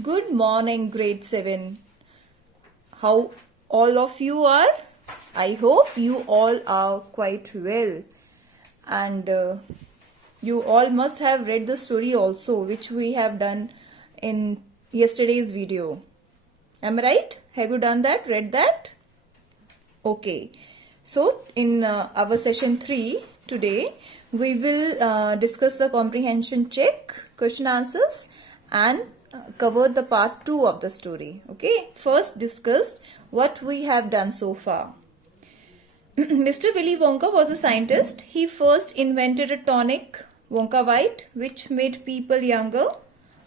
Good morning, grade 7. How all of you are? I hope you all are quite well. And you all must have read the story also, which we have done in yesterday's video. Am I right? Have you done that? Read that? Okay. So, in our session 3 today, we will discuss the comprehension check, question answers, and cover the part 2 of the story. Okay. First, discuss what we have done so far. Mr. Willy Wonka was a scientist. He first invented a tonic, Wonka White, which made people younger.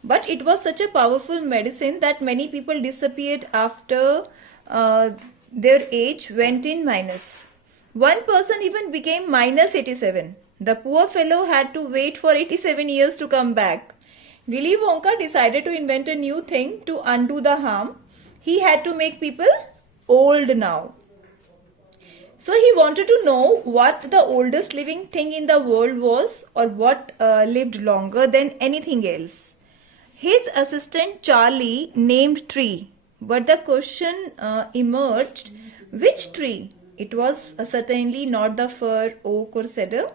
But it was such a powerful medicine that many people disappeared after their age went in minus. One person even became minus 87. The poor fellow had to wait for 87 years to come back. Willy Wonka decided to invent a new thing to undo the harm. He had to make people old now. So he wanted to know what the oldest living thing in the world was, or what lived longer than anything else. His assistant Charlie named tree, but the question emerged, which tree? It was certainly not the fir, oak or cedar.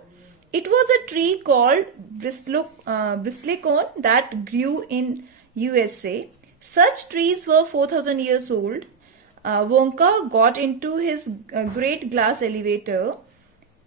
It was a tree called bristlecone that grew in USA. Such trees were 4,000 years old. Wonka got into his great glass elevator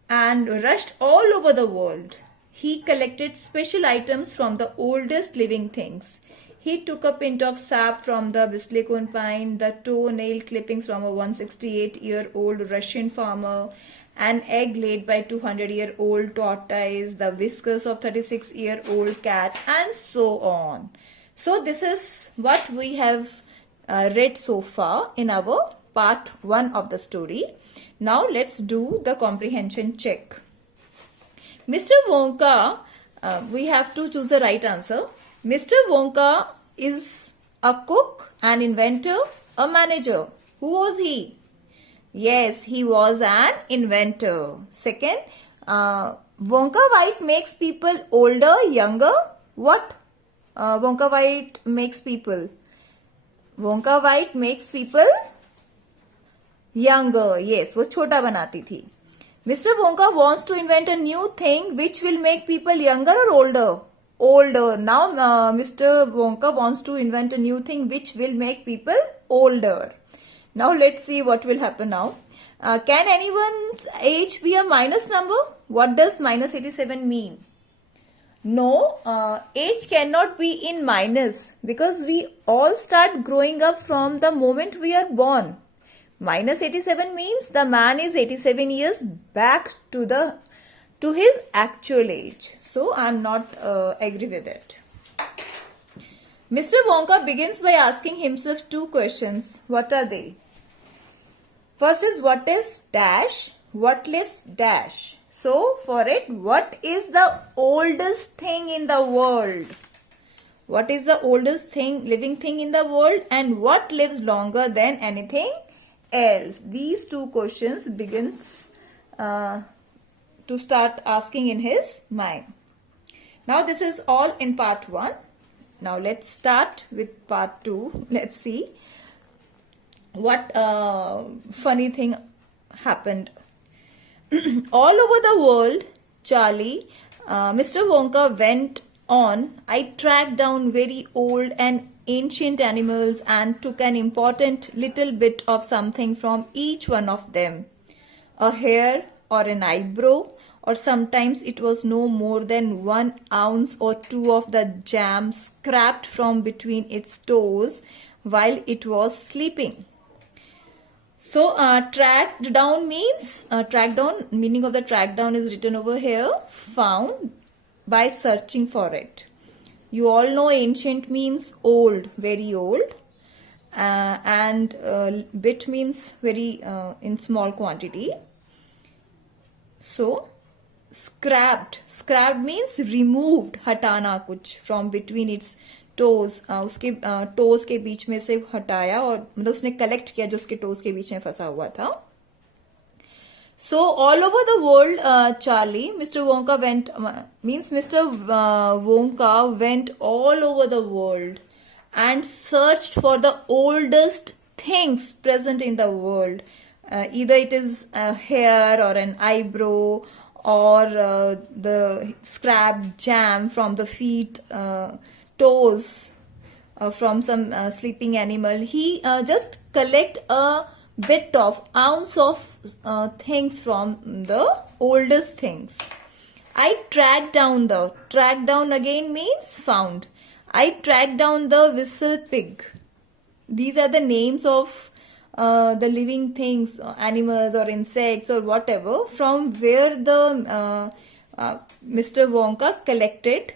and rushed all over the world. He collected special items from the oldest living things. He took a pint of sap from the bristlecone pine, the toenail clippings from a 168-year-old Russian farmer, an egg laid by 200-year-old tortoise, the whiskers of 36-year-old cat, and so on. So this is what we have read so far in our part 1 of the story. Now let's do the comprehension check. Mr. Wonka, we have to choose the right answer. Mr. Wonka is a cook, an inventor, a manager. Who was he? Yes, he was an inventor. Second, Wonka White makes people older, younger. What? Wonka White makes people? Wonka White makes people younger. Yes, वो छोटा बनाती थी. Mr. Wonka wants to invent a new thing which will make people younger or older? Older. Now Mr. Wonka wants to invent a new thing which will make people older. Now let's see what will happen now. Can anyone's age be a minus number? What does minus 87 mean? No, age cannot be in minus because we all start growing up from the moment we are born. Minus 87 means the man is 87 years back to his actual age. So I am not agree with it. Mr. Wonka begins by asking himself 2 questions. What are they? First is what is dash? What lives dash? So for it, what is the oldest thing in the world? What is the oldest living thing in the world, and what lives longer than anything else? These 2 questions begins to start asking in his mind. Now this is all in part 1. Now let's start with part 2. Let's see what funny thing happened. All over the world, Charlie, Mr. Wonka went on. I tracked down very old and ancient animals and took an important little bit of something from each one of them. A hair or an eyebrow, or sometimes it was no more than 1 ounce or 2 of the jam scraped from between its toes while it was sleeping. So tracked down means, meaning of the track down is written over here, found by searching for it. You all know ancient means old, very old, and bit means very in small quantity. So scrapped means removed, हटाना कुछ from between its toes, उसके toes के बीच में से हटाया, और मतलब उसने कलेक्ट किया जो उसके टोज के बीच में फंसा हुआ था. So all over the world, Charlie, Mr. Wonka went all over the world and searched for the oldest things present in the world. Either it is a hair or an eyebrow or the scrapped jam from the feet, toes from some sleeping animal. He just collect a bit of ounce of things from the oldest things. I tracked down again means found. I tracked down the whistle pig. These are the names of the living things, animals or insects or whatever, from where the Mr. Wonka collected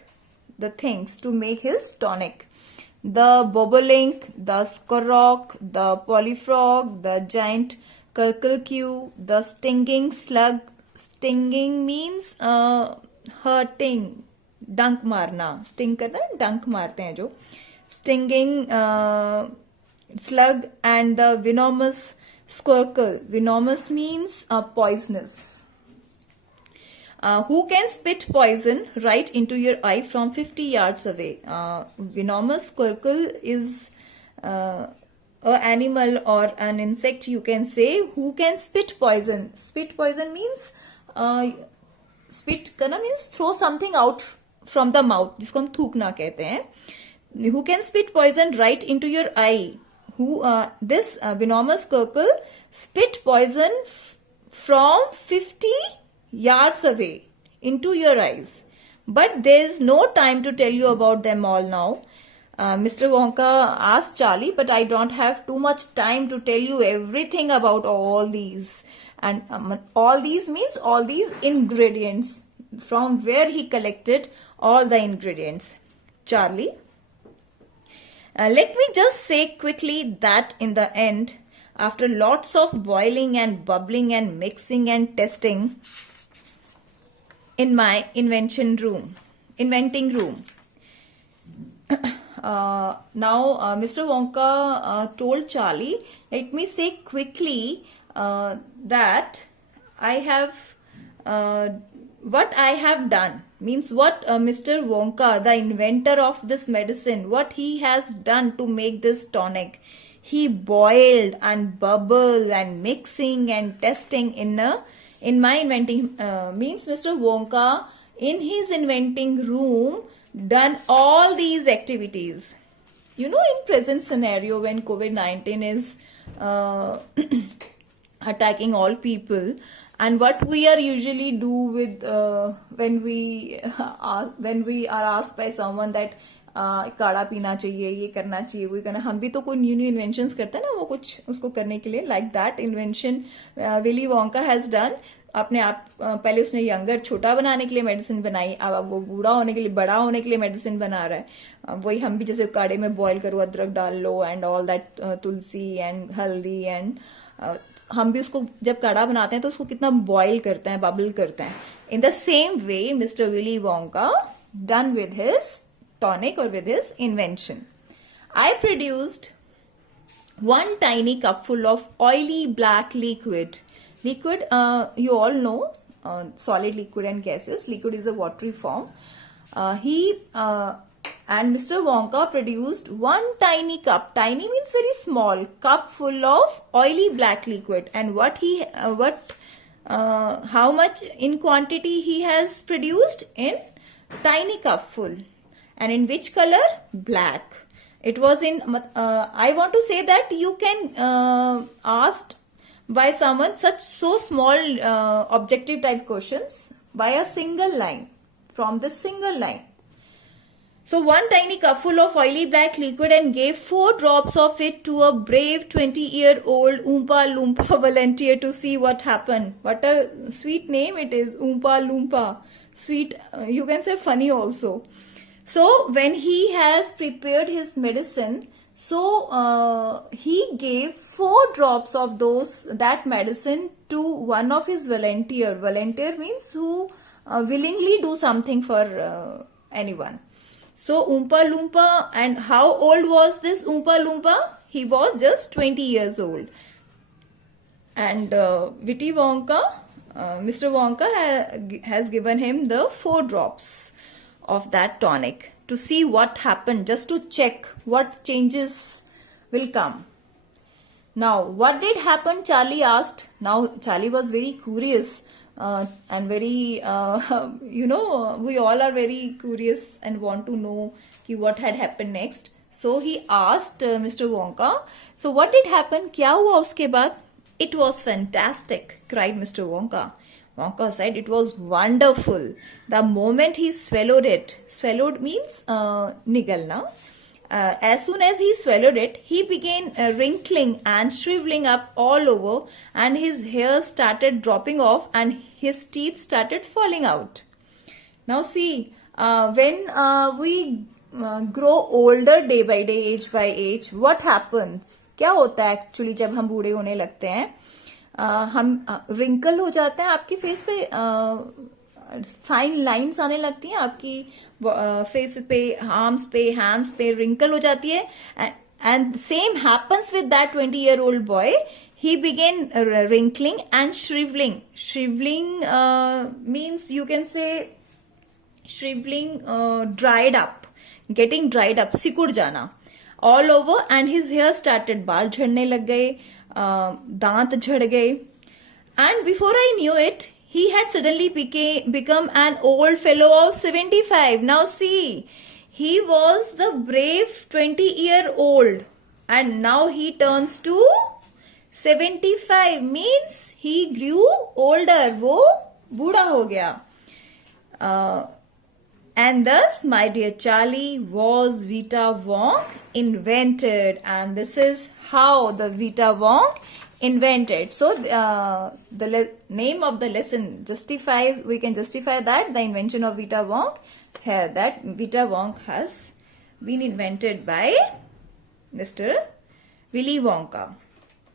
the things to make his tonic. The bobolink, the skorok, the polyfrog, the giant curculque, the stinging slug. Stinging means hurting, डंक मारना. Sting करना, डंक मारते हैं जो. Stinging slug and the venomous squircle. Venomous means poisonous. Who can spit poison right into your eye from 50 yards away? Venomous squircle is an animal or an insect, you can say, who can spit poison. Spit poison means spit करना means throw something out from the mouth, जिसको हम थूकना कहते हैं. Who can spit poison right into your eye? This venomous squircle spit poison from 50 yards away into your eyes. But there is no time to tell you about them all now. Mr. Wonka asked Charlie, but I don't have too much time to tell you everything about all these. And all these means all these ingredients, from where he collected all the ingredients. Charlie, let me just say quickly that in the end, after lots of boiling and bubbling and mixing and testing in my inventing room, now Mr. Wonka told Charlie, let me say quickly that I have what I have done, means what Mr. Wonka, the inventor of this medicine, what he has done to make this tonic. He boiled and bubbled and mixing and testing in my inventing means Mr. Wonka in his inventing room done all these activities. You know, in present scenario when COVID-19 is attacking all people, and what we are usually do with when we are asked by someone that काढ़ा पीना चाहिए, ये करना चाहिए, वो करना, हम भी तो कोई न्यू इन्वेंशंस करते हैं ना, वो कुछ उसको करने के लिए. Like that invention Willy Wonka has done. अपने आप पहले उसने यंगर छोटा बनाने के लिए मेडिसिन बनाई, अब वो बूढ़ा होने के लिए, बड़ा होने के लिए मेडिसिन बना रहा है. वही हम भी जैसे काढ़े में बॉईल करो, अदरक डाल लो एंड ऑल दैट, तुलसी एंड हल्दी एंड हम भी उसको जब काढ़ा बनाते हैं तो उसको कितना बॉईल करते हैं, बबल करते हैं. In the same way mister Willy Wonka done with his tonic or with his invention. I produced one tiny cupful of oily black liquid. Liquid, you all know, solid, liquid and gases. Liquid is a watery form. He and Mr. Wonka produced one tiny cup. Tiny means very small cup full of oily black liquid. And how much in quantity he has produced? In tiny cup full. And in which color? Black. It was in, I want to say that you can asked by someone so small objective type questions by a single line, from the single line. So one tiny cupful of oily black liquid and gave 4 drops of it to a brave 20-year-old Oompa Loompa volunteer to see what happened. What a sweet name it is, Oompa Loompa. Sweet, you can say funny also. So when he has prepared his medicine, so he gave 4 drops of that medicine to one of his volunteer. Volunteer means who willingly do something for anyone. So Oompa Loompa, and how old was this Oompa Loompa? He was just 20 years old. And Witty Wonka, Mr. Wonka has given him the 4 drops of that tonic. to see what happened, just to check what changes will come. Now, what did happen? Charlie asked. Now, Charlie was very curious and very, we all are very curious and want to know what had happened next. So, he asked Mr. Wonka, so what did happen? क्या हुआ उसके बाद? It was fantastic, cried Mr. Wonka. Wonka said it was wonderful. The moment he swallowed it, swallowed means nigalna. As soon as he swallowed it, he began wrinkling and shriveling up all over, and his hair started dropping off, and his teeth started falling out. Now see, when we grow older day by day, age by age, what happens? क्या होता है actually जब हम बूढ़े होने लगते हैं? हम रिंकल हो जाते हैं, आपकी फेस पे फाइन लाइंस आने लगती हैं, आपकी फेस पे, आर्म्स पे, हैंड्स पे रिंकल हो जाती है. And same happens with that 20-year-old boy. He began wrinkling and shriveling. Shriveling means, you can say, shriveling, dried up, getting dried up, सिकुड़ जाना all over, and his hair started, बाल झड़ने लग गए, दांत झड़ गए, and before I knew it, he had suddenly become an old fellow of 75. Now see, he was the brave 20-year-old, and now he turns to 75, means he grew older, वो बूढ़ा हो गया. And thus, my dear Charlie, was Vita Wonk invented, and this is how the Vita Wonk invented. So, the name of the lesson justifies, we can justify that the invention of Vita Wonk here, that Vita Wonk has been invented by Mr. Willy Wonka.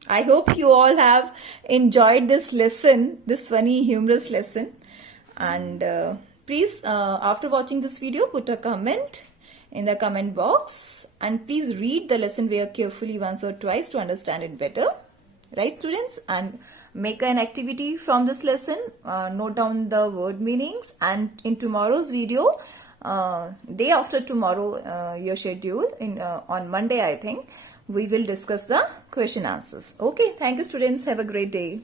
I hope you all have enjoyed this lesson, this funny, humorous lesson. And please, after watching this video, put a comment in the comment box. And please read the lesson very carefully once or twice to understand it better. Right, students? And make an activity from this lesson. Note down the word meanings. And in tomorrow's video, day after tomorrow, your schedule, on Monday, I think, we will discuss the question answers. Okay, thank you, students. Have a great day.